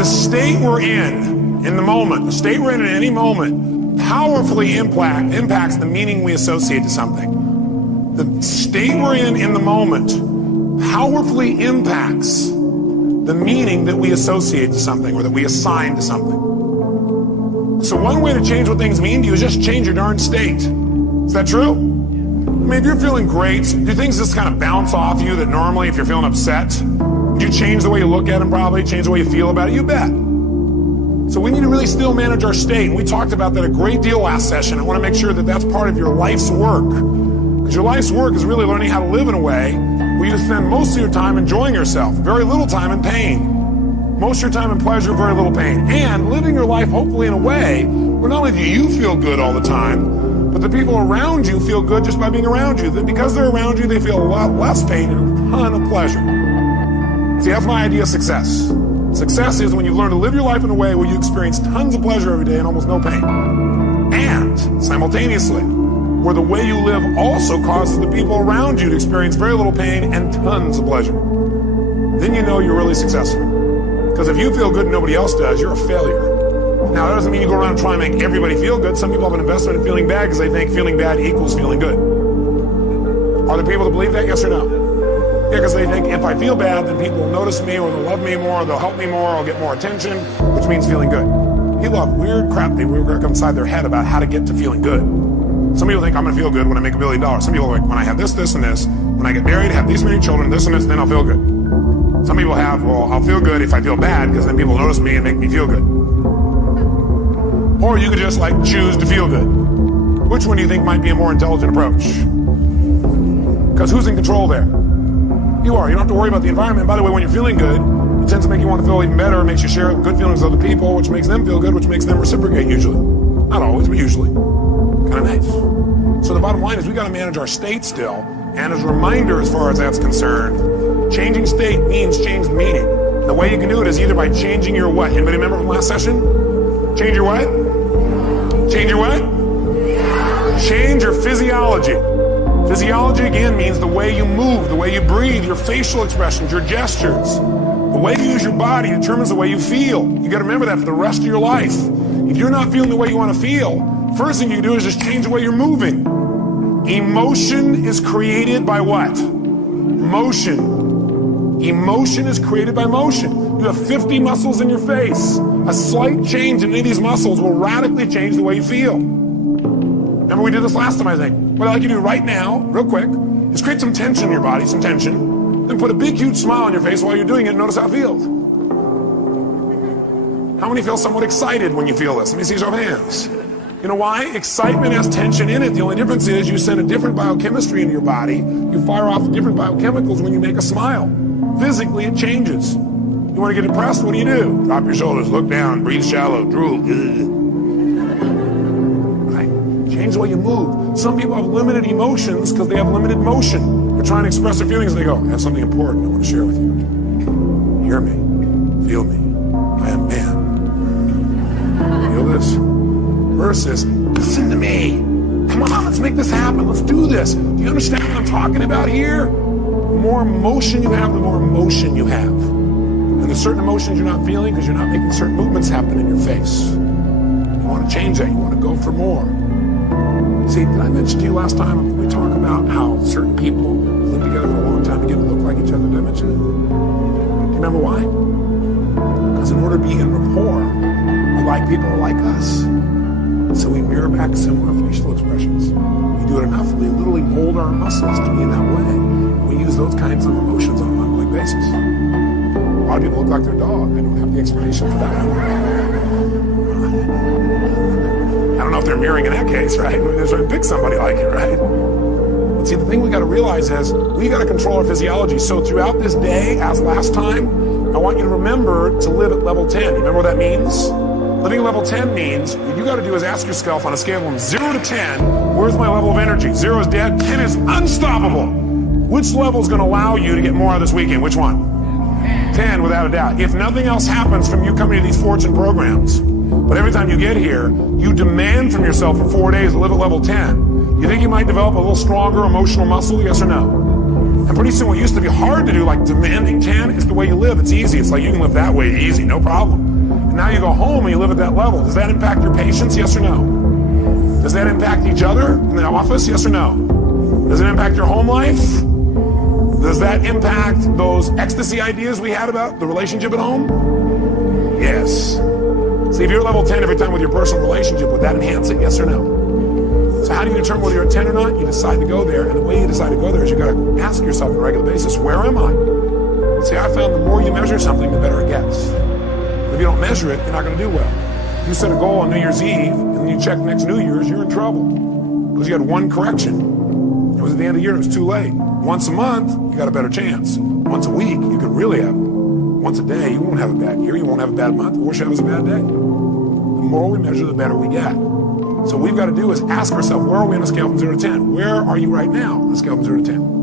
the state we're in the moment, the state we're in at any moment, powerfully impacts the meaning we associate to something. The state we're in the moment powerfully impacts the meaning that we associate to something or that we assign to something. So one way to change what things mean to you is just change your darn state. Is that true? I mean, if you're feeling great, do things just kind of bounce off you that normally if you're feeling upset, would you change the way you look at them probably, change the way you feel about it? You bet. So we need to really still manage our state. And we talked about that a great deal last session. I want to make sure that that's part of your life's work. Because your life's work is really learning how to live in a way where you spend most of your time enjoying yourself, very little time in pain. Most of your time in pleasure, very little pain. And living your life hopefully in a way where not only do you feel good all the time, but the people around you feel good just by being around you. That because they're around you, they feel a lot less pain and a ton of pleasure. See, that's my idea of success. Success is when you learn to live your life in a way where you experience tons of pleasure every day and almost no pain. And simultaneously, where the way you live also causes the people around you to experience very little pain and tons of pleasure. Then you know you're really successful. Because if you feel good and nobody else does, you're a failure. Now, that doesn't mean you go around and try and make everybody feel good. Some people have an investment in feeling bad because they think feeling bad equals feeling good. Are there people that believe that, yes or no? Yeah, because they think if I feel bad, then people will notice me or they'll love me more, or they'll help me more, or I'll get more attention, which means feeling good. People have weird crap they work inside their head about how to get to feeling good. Some people think I'm going to feel good when I make $1 billion. Some people are like, when I have this, this, and this, when I get married, have these many children, this and this, then I'll feel good. Some people have, well, I'll feel good if I feel bad because then people notice me and make me feel good. Or you could just like choose to feel good. Which one do you think might be a more intelligent approach? Because who's in control there? You are. You don't have to worry about the environment. And by the way, when you're feeling good, it tends to make you want to feel even better. It makes you share good feelings with other people, which makes them feel good, which makes them reciprocate usually. Not always, but usually. Kind of nice. So the bottom line is we got to manage our state still. And as a reminder, as far as that's concerned, changing state means change the meaning. The way you can do it is either by changing your what? Anybody remember from last session? Change your what? Change your what? Change your physiology. Physiology, again, means the way you move, the way you breathe, your facial expressions, your gestures. The way you use your body determines the way you feel. You got to remember that for the rest of your life. If you're not feeling the way you want to feel, first thing you can do is just change the way you're moving. Emotion is created by what? Motion. Emotion is created by motion. You have 50 muscles in your face. A slight change in any of these muscles will radically change the way you feel. Remember we did this last time, I think. What I'd like you to do right now, real quick, is create some tension in your body, some tension, then put a big, huge smile on your face while you're doing it and notice how it feels. How many feel somewhat excited when you feel this? Let me see your hands. You know why? Excitement has tension in it. The only difference is you send a different biochemistry into your body. You fire off different biochemicals when you make a smile. Physically, it changes. You want to get depressed? What do? Drop your shoulders, look down, breathe shallow, drool. Right? Change the way you move. Some people have limited emotions because they have limited motion. They're trying to express their feelings and they go, I have something important I want to share with you. Hear me. Feel me. I am man. Feel this. Versus, listen to me. Come on, let's make this happen. Let's do this. Do you understand what I'm talking about here? The more emotion you have, the more emotion you have. And there's certain emotions you're not feeling because you're not making certain movements happen in your face. You want to change that. You want to go for more. See, did I mention to you last time, we talk about how certain people live together for a long time and get to look like each other? Did I mention it? Do you remember why? Because in order to be in rapport, we like people who are like us. So we mirror back similar facial expressions. We do it enough, we literally mold our muscles to be in that way. We use those kinds of emotions on an ongoing basis. A lot of people look like their dog. I don't have the explanation for that. I don't know if they're mirroring in that case, right? They're trying to pick somebody like it, right? But see, the thing we got to realize is we got to control our physiology. So throughout this day, as last time, I want you to remember to live at level 10. You remember what that means? Living level 10 means what you got to do is ask yourself on a scale from 0 to 10, where's my level of energy? 0 is dead, 10 is unstoppable. Which level is going to allow you to get more out of this weekend? Which one? 10, without a doubt. If nothing else happens from you coming to these fortune programs, but every time you get here, you demand from yourself for 4 days to live at level 10, you think you might develop a little stronger emotional muscle, yes or no? And pretty soon what used to be hard to do, like demanding 10, is the way you live. It's easy. It's like you can live that way easy, no problem. And now you go home and you live at that level. Does that impact your patients? Yes or no? Does that impact each other in the office? Yes or no? Does it impact your home life? Does that impact those ecstasy ideas we had about the relationship at home? Yes. See, if you're level 10 every time with your personal relationship, would that enhance it? Yes or no? So how do you determine whether you're at 10 or not? You decide to go there, and the way you decide to go there is you got to ask yourself on a regular basis, where am I? See, I found the more you measure something, the better it gets. If you don't measure it, you're not going to do well. If you set a goal on New Year's Eve, and then you check next New Year's, you're in trouble. Because you had one correction. It was at the end of the year, it was too late. Once a month, you got a better chance. Once a week, you can really have it. Once a day, you won't have a bad year, you won't have a bad month. The worst you have is a bad day. The more we measure, the better we get. So what we've got to do is ask ourselves, where are we on a scale from 0 to 10? Where are you right now on a scale from 0 to 10?